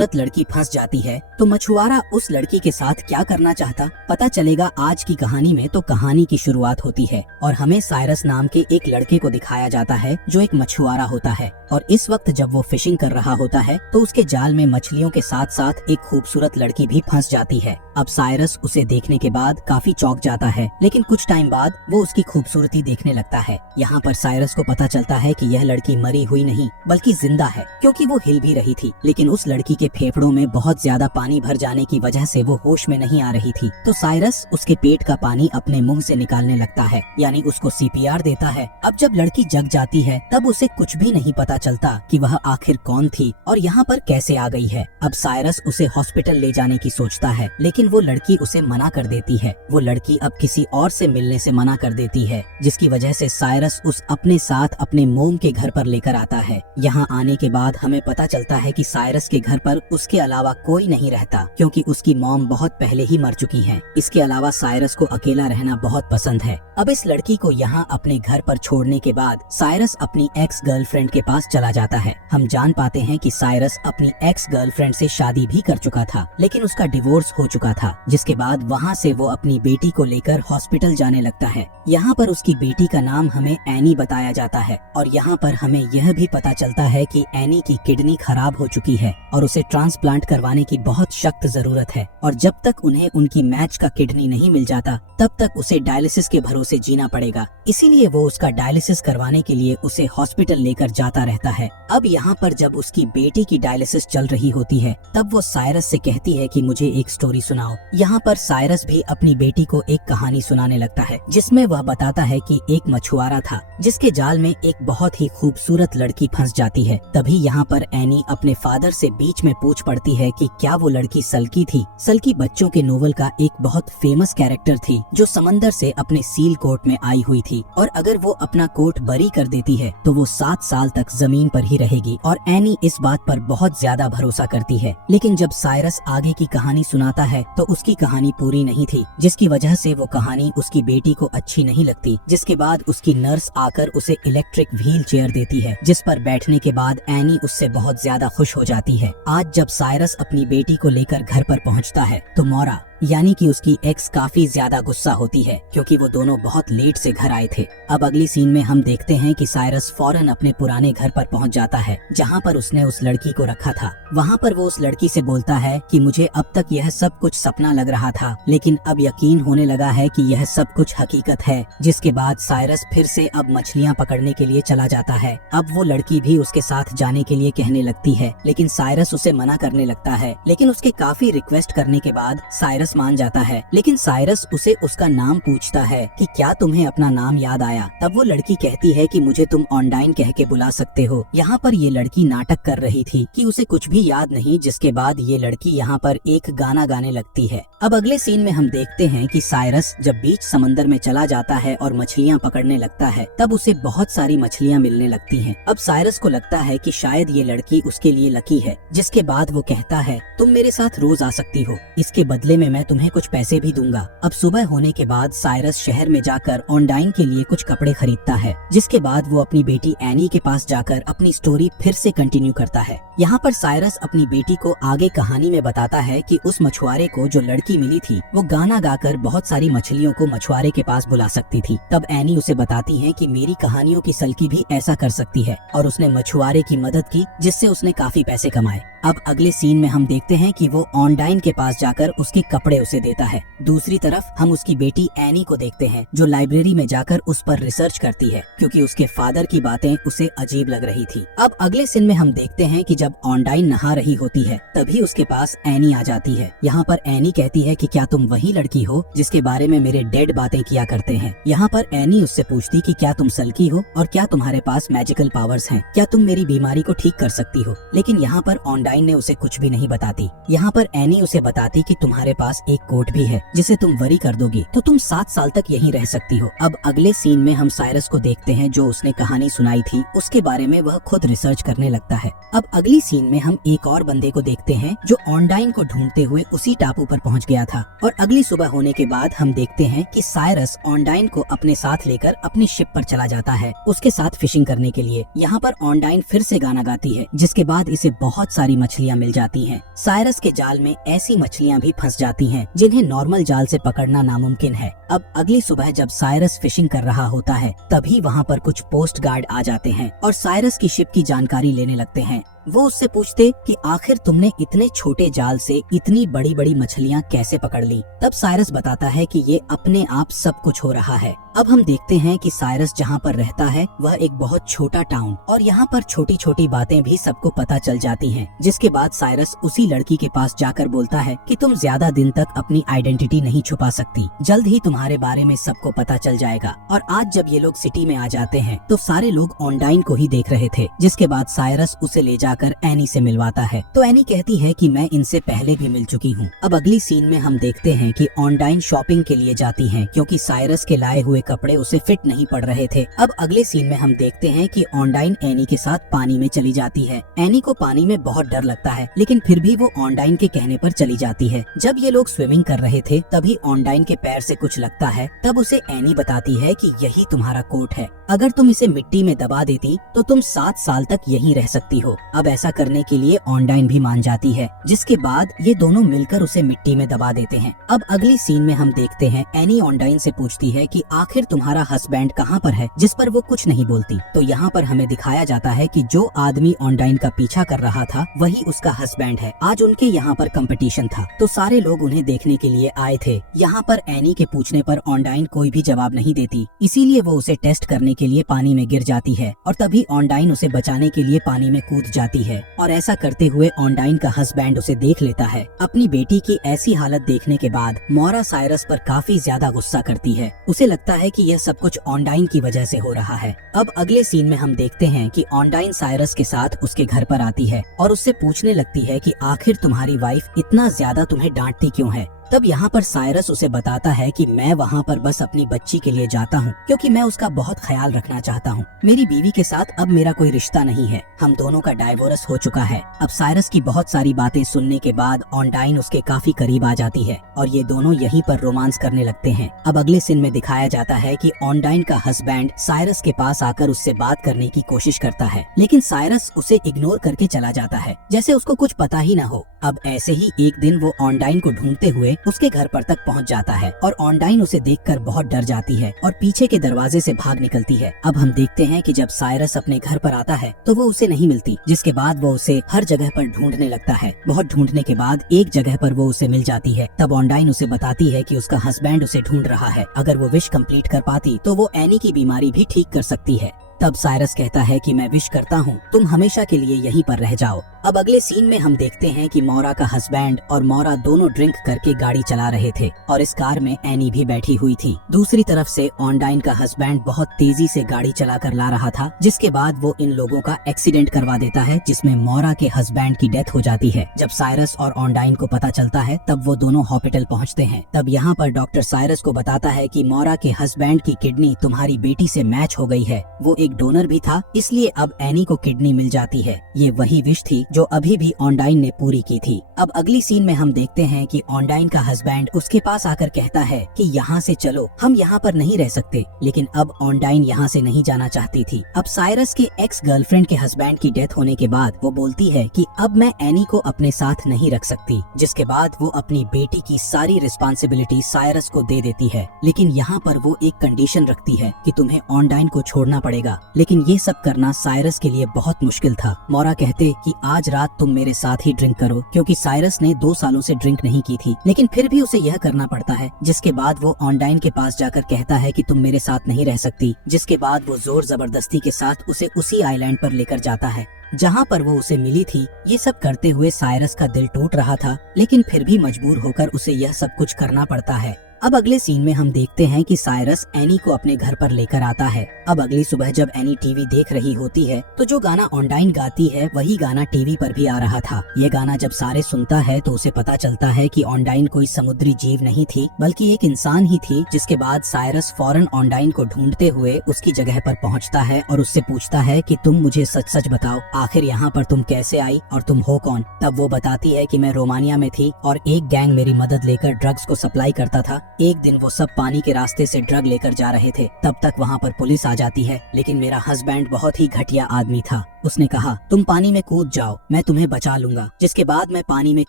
खूबसूरत लड़की फंस जाती है तो मछुआरा उस लड़की के साथ क्या करना चाहता, पता चलेगा आज की कहानी में। तो कहानी की शुरुआत होती है और हमें साइरस नाम के एक लड़के को दिखाया जाता है जो एक मछुआरा होता है। और इस वक्त जब वो फिशिंग कर रहा होता है तो उसके जाल में मछलियों के साथ साथ एक खूबसूरत लड़की भी फंस जाती है। अब साइरस उसे देखने के बाद काफी चौंक जाता है, लेकिन कुछ टाइम बाद वो उसकी खूबसूरती देखने लगता है। यहाँ पर साइरस को पता चलता है कि यह लड़की मरी हुई नहीं बल्कि जिंदा है, क्योंकि वो हिल भी रही थी। लेकिन उस लड़की के फेफड़ों में बहुत ज्यादा पानी भर जाने की वजह से वो होश में नहीं आ रही थी। तो साइरस उसके पेट का पानी अपने मुंह से निकालने लगता है, यानी उसको सीपीआर देता है। अब जब लड़की जग जाती है तब उसे कुछ भी नहीं पता चलता कि वह आखिर कौन थी और यहाँ पर कैसे आ गई है। अब साइरस उसे हॉस्पिटल ले जाने की सोचता है, लेकिन वो लड़की उसे मना कर देती है। वो लड़की अब किसी और से मिलने से मना कर देती है, जिसकी वजह से साइरस उस अपने साथ अपने मोम के घर पर लेकर आता है। यहाँ आने के बाद हमें पता चलता है कि साइरस के घर पर उसके अलावा कोई नहीं रहता, क्योंकि उसकी मॉम बहुत पहले ही मर चुकी हैं। इसके अलावा साइरस को अकेला रहना बहुत पसंद है। अब इस लड़की को यहाँ अपने घर पर छोड़ने के बाद साइरस अपनी एक्स गर्लफ्रेंड के पास चला जाता है। हम जान पाते हैं कि साइरस अपनी एक्स गर्लफ्रेंड से शादी भी कर चुका था, लेकिन उसका डिवोर्स हो चुका था। जिसके बाद वहाँ से वो अपनी बेटी को लेकर हॉस्पिटल जाने लगता है। यहाँ पर उसकी बेटी का नाम हमें एनी बताया जाता है और यहाँ पर हमें यह भी पता चलता है कि एनी की किडनी खराब हो चुकी है और उसे ट्रांसप्लांट करवाने की बहुत सख्त जरूरत है। और जब तक उन्हें उनकी मैच का किडनी नहीं मिल जाता तब तक उसे डायलिसिस के भरोसे जीना पड़ेगा। इसीलिए वो उसका डायलिसिस करवाने के लिए उसे हॉस्पिटल लेकर जाता रहता है। अब यहाँ पर जब उसकी बेटी की डायलिसिस चल रही होती है तब वो साइरस से कहती है कि मुझे एक स्टोरी सुनाओ। यहाँ पर साइरस भी अपनी बेटी को एक कहानी सुनाने लगता है, जिसमें वह बताता है कि एक मछुआरा था जिसके जाल में एक बहुत ही खूबसूरत लड़की फंस जाती है। तभी यहाँ पर एनी अपने फादर से बीच में पूछ पड़ती है कि क्या वो लड़की सल्की थी। सल्की बच्चों के नोवेल का एक बहुत फेमस कैरेक्टर थी जो समंदर से अपने सील कोट में आई हुई थी, और अगर वो अपना कोट बरी कर देती है तो वो 7 साल तक जमीन पर ही रहेगी। और एनी इस बात पर बहुत ज्यादा भरोसा करती है। लेकिन जब साइरस आगे की कहानी सुनाता है तो उसकी कहानी पूरी नहीं थी, जिसकी वजह से वो कहानी उसकी बेटी को अच्छी नहीं लगती। जिसके बाद उसकी नर्स आकर उसे इलेक्ट्रिक व्हील चेयर देती है, जिस पर बैठने के बाद एनी उससे बहुत ज्यादा खुश हो जाती है। आज जब साइरस अपनी बेटी को लेकर घर पर पहुंचता है तो मोरा यानी कि उसकी एक्स काफी ज्यादा गुस्सा होती है, क्योंकि वो दोनों बहुत लेट से घर आए थे। अब अगली सीन में हम देखते हैं कि साइरस फौरन अपने पुराने घर पर पहुंच जाता है जहां पर उसने उस लड़की को रखा था। वहां पर वो उस लड़की से बोलता है कि मुझे अब तक यह सब कुछ सपना लग रहा था, लेकिन अब यकीन होने लगा है कि यह सब कुछ हकीकत है। जिसके बाद साइरस फिर से अब मछलियां पकड़ने के लिए चला जाता है। अब वो लड़की भी उसके साथ जाने के लिए कहने लगती है, लेकिन साइरस उसे मना करने लगता है। लेकिन उसके काफी रिक्वेस्ट करने के बाद साइरस मान जाता है। लेकिन साइरस उसे उसका नाम पूछता है कि क्या तुम्हें अपना नाम याद आया। तब वो लड़की कहती है कि मुझे तुम ऑनडाइन कह के बुला सकते हो। यहाँ पर ये लड़की नाटक कर रही थी कि उसे कुछ भी याद नहीं, जिसके बाद ये लड़की यहाँ पर एक गाना गाने लगती है। अब अगले सीन में हम देखते हैं कि साइरस जब बीच समंदर में चला जाता है और मछलियाँ पकड़ने लगता है तब उसे बहुत सारी मछलियाँ मिलने लगती हैं। अब साइरस को लगता है कि शायद ये लड़की उसके लिए लकी है। जिसके बाद वो कहता है तुम मेरे साथ रोज आ सकती हो, इसके बदले में मैं तुम्हें कुछ पैसे भी दूंगा। अब सुबह होने के बाद साइरस शहर में जाकर ऑनडाइन के लिए कुछ कपड़े खरीदता है, जिसके बाद वो अपनी बेटी एनी के पास जाकर अपनी स्टोरी फिर से कंटिन्यू करता है। यहाँ पर साइरस अपनी बेटी को आगे कहानी में बताता है कि उस मछुआरे को जो लड़की मिली थी वो गाना गाकर बहुत सारी मछलियों को मछुआरे के पास बुला सकती थी। तब एनी उसे बताती है कि मेरी कहानियों की सल्की भी ऐसा कर सकती है, और उसने मछुआरे की मदद की जिससे उसने काफी पैसे कमाए। अब अगले सीन में हम देखते हैं कि वो ऑनडाइन के पास जाकर उसके कपड़े उसे देता है। दूसरी तरफ हम उसकी बेटी एनी को देखते हैं जो लाइब्रेरी में जाकर उस पर रिसर्च करती है, क्योंकि उसके फादर की बातें उसे अजीब लग रही थी। अब अगले सीन में हम देखते हैं कि जब ऑनडाइन नहा रही होती है तभी उसके पास एनी आ जाती है। यहाँ पर एनी कहती है कि क्या तुम वही लड़की हो जिसके बारे में मेरे डैड बातें किया करते हैं। यहाँ पर एनी उससे पूछती कि क्या तुम सल्की हो और क्या तुम्हारे पास मैजिकल पावर्स हैं, क्या तुम मेरी बीमारी को ठीक कर सकती हो। लेकिन यहाँ पर ऑनडाइन ने उसे कुछ भी नहीं बताती। यहाँ पर एनी उसे बताती कि तुम्हारे पास एक कोट भी है जिसे तुम वरी कर दोगी तो तुम 7 साल तक यहीं रह सकती हो। अब अगले सीन में हम साइरस को देखते हैं जो उसने कहानी सुनाई थी उसके बारे में वह खुद रिसर्च करने लगता है। अब अगली सीन में हम एक और बंदे को देखते हैं जो ऑनडाइन को ढूंढते हुए उसी टापू पर पहुंच गया था। और अगली सुबह होने के बाद हम देखते हैं कि साइरस ऑनडाइन को अपने साथ लेकर अपनी शिप पर चला जाता है उसके साथ फिशिंग करने के लिए। यहाँ पर ऑनडाइन फिर से गाना गाती है, जिसके बाद इसे बहुत सारी मछलियाँ मिल जाती हैं। साइरस के जाल में ऐसी मछलियाँ भी फंस जाती हैं जिन्हें नॉर्मल जाल से पकड़ना नामुमकिन है। अब अगली सुबह जब साइरस फिशिंग कर रहा होता है तभी वहाँ पर कुछ पोस्ट गार्ड आ जाते हैं और साइरस की शिप की जानकारी लेने लगते हैं। वो उससे पूछते कि आखिर तुमने इतने छोटे जाल से इतनी बड़ी बड़ी मछलियाँ कैसे पकड़ ली। तब साइरस बताता है कि ये अपने आप सब कुछ हो रहा है। अब हम देखते हैं कि साइरस जहाँ पर रहता है वह एक बहुत छोटा टाउन और यहाँ पर छोटी छोटी बातें भी सबको पता चल जाती हैं। जिसके बाद साइरस उसी लड़की के पास जाकर बोलता है कि तुम ज्यादा दिन तक अपनी आइडेंटिटी नहीं छुपा सकती, जल्द ही तुम्हारे बारे में सबको पता चल जाएगा। और आज जब ये लोग सिटी में आ जाते हैं तो सारे लोग ऑनडाइन को ही देख रहे थे। जिसके बाद साइरस उसे ले जाकर एनी से मिलवाता है तो एनी कहती है कि मैं इनसे पहले भी मिल चुकी हूँ। अब अगली सीन में हम देखते हैं कि ऑनडाइन शॉपिंग के लिए जाती है क्योंकि साइरस के लाए हुए कपड़े उसे फिट नहीं पड़ रहे थे। अब अगले सीन में हम देखते हैं कि ऑनडाइन एनी के साथ पानी में चली जाती है। एनी को पानी में बहुत डर लगता है लेकिन फिर भी वो ऑनडाइन के कहने पर चली जाती है। जब ये लोग स्विमिंग कर रहे थे तभी ऑनडाइन के पैर से कुछ लगता है। तब उसे एनी बताती है कि यही तुम्हारा कोट है, अगर तुम इसे मिट्टी में दबा देती तो तुम 7 साल तक यहीं रह सकती हो। अब ऐसा करने के लिए ऑनडाइन भी मान जाती है। जिसके बाद ये दोनों मिलकर उसे मिट्टी में दबा देते हैं। अब अगली सीन में हम देखते हैं एनी ऑनडाइन से पूछती है कि आखिर तुम्हारा हस्बैंड कहाँ पर है, जिस पर वो कुछ नहीं बोलती। तो यहाँ पर हमें दिखाया जाता है कि जो आदमी ऑनडाइन का पीछा कर रहा था वही उसका हस्बैंड है। आज उनके यहाँ पर कंपटीशन था तो सारे लोग उन्हें देखने के लिए आए थे। यहाँ पर एनी के पूछने पर ऑनडाइन कोई भी जवाब नहीं देती, इसीलिए वो उसे टेस्ट करने के लिए पानी में गिर जाती है और तभी ऑनडाइन उसे बचाने के लिए पानी में कूद जाती है। और ऐसा करते हुए ऑनडाइन का हस्बैंड उसे देख लेता है। अपनी बेटी की ऐसी हालत देखने के बाद मोरा साइरस पर काफी ज्यादा गुस्सा करती है। उसे लगता है कि यह सब कुछ ऑनडाइन की वजह से हो रहा है। अब अगले सीन में हम देखते हैं कि ऑनडाइन साइरस के साथ उसके घर पर आती है और उससे पूछने लगती है कि आखिर तुम्हारी वाइफ इतना ज्यादा तुम्हें डांटती क्यों है। तब यहाँ पर साइरस उसे बताता है कि मैं वहाँ पर बस अपनी बच्ची के लिए जाता हूँ क्योंकि मैं उसका बहुत ख्याल रखना चाहता हूँ। मेरी बीवी के साथ अब मेरा कोई रिश्ता नहीं है, हम दोनों का डाइवोर्स हो चुका है। अब साइरस की बहुत सारी बातें सुनने के बाद ऑनडाइन उसके काफी करीब आ जाती है और ये दोनों यहीं पर रोमांस करने लगते हैं। अब अगले सीन में दिखाया जाता है कि ऑनडाइन का हस्बैंड साइरस के पास आकर उससे बात करने की कोशिश करता है लेकिन साइरस उसे इग्नोर करके चला जाता है जैसे उसको कुछ पता ही न हो। अब ऐसे ही एक दिन वो ऑनडाइन को ढूंढते हुए उसके घर पर तक पहुंच जाता है और ऑनडाइन उसे देखकर बहुत डर जाती है और पीछे के दरवाजे से भाग निकलती है। अब हम देखते हैं कि जब साइरस अपने घर पर आता है तो वो उसे नहीं मिलती, जिसके बाद वो उसे हर जगह पर ढूंढने लगता है। बहुत ढूंढने के बाद एक जगह पर वो उसे मिल जाती है। तब ऑनडाइन उसे बताती है कि उसका हस्बैंड उसे ढूंढ रहा है, अगर वो विश कंप्लीट कर पाती तो वो एनी की बीमारी भी ठीक कर सकती है। तब साइरस कहता है कि मैं विश करता हूँ तुम हमेशा के लिए यहीं पर रह जाओ। अब अगले सीन में हम देखते हैं कि मोरा का हस्बैंड और मोरा दोनों ड्रिंक करके गाड़ी चला रहे थे और इस कार में एनी भी बैठी हुई थी। दूसरी तरफ से ऑनडाइन का हस्बैंड बहुत तेजी से गाड़ी चलाकर ला रहा था, जिसके बाद वो इन लोगों का एक्सीडेंट करवा देता है जिसमें मोरा के हस्बैंड की डेथ हो जाती है। जब साइरस और ऑनडाइन को पता चलता है तब वो दोनों हॉस्पिटल पहुँचते हैं। तब यहाँ पर डॉक्टर साइरस को बताता है कि मोरा के हस्बैंड की किडनी तुम्हारी बेटी से मैच हो गई है, वो एक डोनर भी था, इसलिए अब एनी को किडनी मिल जाती है। ये वही विश थी जो अभी भी ऑनडाइन ने पूरी की थी। अब अगली सीन में हम देखते हैं कि ऑनडाइन का हस्बैंड उसके पास आकर कहता है कि यहाँ से चलो, हम यहाँ पर नहीं रह सकते। लेकिन अब ऑनडाइन यहाँ से नहीं जाना चाहती थी। अब साइरस के एक्स गर्लफ्रेंड के हस्बैंड की डेथ होने के बाद वो बोलती है कि अब मैं एनी को अपने साथ नहीं रख सकती, जिसके बाद वो अपनी बेटी की सारी रिस्पॉन्सिबिलिटी साइरस को दे देती है। लेकिन यहाँ पर वो एक कंडीशन रखती है कि तुम्हें ऑनडाइन को छोड़ना पड़ेगा। लेकिन ये सब करना साइरस के लिए बहुत मुश्किल था। मोरा कहते कि आज रात तुम मेरे साथ ही ड्रिंक करो, क्योंकि साइरस ने 2 सालों से ड्रिंक नहीं की थी, लेकिन फिर भी उसे यह करना पड़ता है। जिसके बाद वो ऑनडाइन के पास जाकर कहता है कि तुम मेरे साथ नहीं रह सकती। जिसके बाद वो जोर जबरदस्ती के साथ उसे उसी आइलैंड पर लेकर जाता है जहाँ पर वो उसे मिली थी। ये सब करते हुए साइरस का दिल टूट रहा था, लेकिन फिर भी मजबूर होकर उसे यह सब कुछ करना पड़ता है। अब अगले सीन में हम देखते हैं कि साइरस एनी को अपने घर पर लेकर आता है। अब अगली सुबह जब एनी टीवी देख रही होती है तो जो गाना ऑनडाइन गाती है वही गाना टीवी पर भी आ रहा था। ये गाना जब सारे सुनता है तो उसे पता चलता है कि ऑनडाइन कोई समुद्री जीव नहीं थी, बल्कि एक इंसान ही थी। जिसके बाद साइरस फौरन ऑनडाइन को ढूंढते हुए उसकी जगह पर पहुँचता है और उससे पूछता है कि तुम मुझे सच सच बताओ, आखिर यहाँ पर तुम कैसे आई और तुम हो कौन। तब वो बताती है कि मैं रोमानिया में थी और एक गैंग मेरी मदद लेकर ड्रग्स को सप्लाई करता था, एक दिन वो सब पानी के रास्ते से ड्रग लेकर जा रहे थे, तब तक वहाँ पर पुलिस आ जाती है। लेकिन मेरा हस्बैंड बहुत ही घटिया आदमी था। उसने कहा तुम पानी में कूद जाओ, मैं तुम्हें बचा लूंगा। जिसके बाद मैं पानी में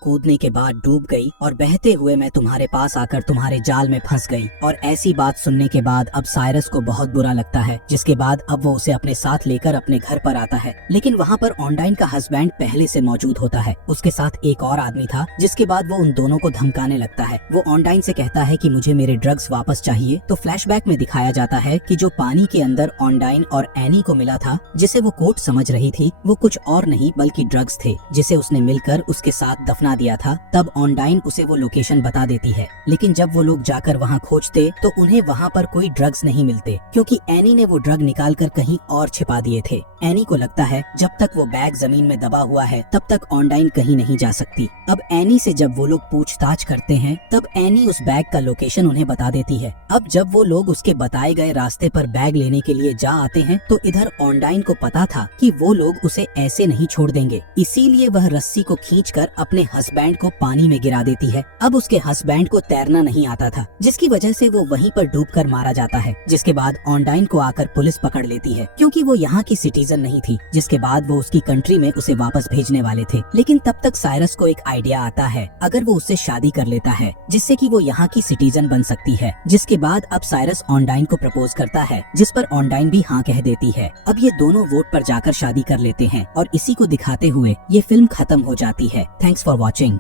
कूदने के बाद डूब गई और बहते हुए मैं तुम्हारे पास आकर तुम्हारे जाल में फंस गई। और ऐसी बात सुनने के बाद अब साइरस को बहुत बुरा लगता है, जिसके बाद अब वो उसे अपने साथ लेकर अपने घर पर आता है। लेकिन वहाँ पर ऑनडाइन का हस्बैंड पहले से मौजूद होता है। उसके साथ एक और आदमी था, जिसके बाद वो उन दोनों को धमकाने लगता है। वो ऑनडाइन से कहता है कि मुझे मेरे ड्रग्स वापस चाहिए। तो फ्लैशबैक में दिखाया जाता है कि जो पानी के अंदर ऑनडाइन और एनी को मिला था, जिसे वो कोट समझ रही थी, वो कुछ और नहीं बल्कि ड्रग्स थे, जिसे उसने मिलकर उसके साथ दफना दिया था। तब ऑनडाइन उसे वो लोकेशन बता देती है। लेकिन जब वो लोग जाकर वहाँ खोजते तो उन्हें वहाँ पर कोई ड्रग्स नहीं मिलते, क्योंकि एनी ने वो ड्रग निकाल कर कहीं और छिपा दिए थे। एनी को लगता है जब तक वो बैग जमीन में दबा हुआ है तब तक ऑनडाइन कहीं नहीं जा सकती। अब एनी से जब वो लोग पूछताछ करते हैं तब एनी उस बैग का लोकेशन उन्हें बता देती है। अब जब वो लोग उसके बताए गए रास्ते पर बैग लेने के लिए जा आते हैं तो इधर ऑनडाइन को पता था कि वो लोग उसे ऐसे नहीं छोड़ देंगे, इसीलिए वह रस्सी को खींचकर अपने हस्बैंड को पानी में गिरा देती है। अब उसके हस्बैंड को तैरना नहीं आता था, जिसकी वजह से वो वहीं पर डूबकर मारा जाता है। जिसके बाद ऑनडाइन को आकर पुलिस पकड़ लेती है, क्योंकि वो यहाँ की सिटीजन नहीं थी। जिसके बाद वो उसकी कंट्री में उसे वापस भेजने वाले थे। लेकिन तब तक साइरस को एक आइडिया आता है, अगर वो उससे शादी कर लेता है जिससे कि वो यहाँ की सिटीजन बन सकती है। जिसके बाद अब साइरस ऑनडाइन को प्रपोज करता है, जिस पर ऑनडाइन भी हाँ कह देती है। अब ये दोनों वोट पर जाकर शादी कर लेते हैं और इसी को दिखाते हुए ये फिल्म खत्म हो जाती है। Thanks for watching.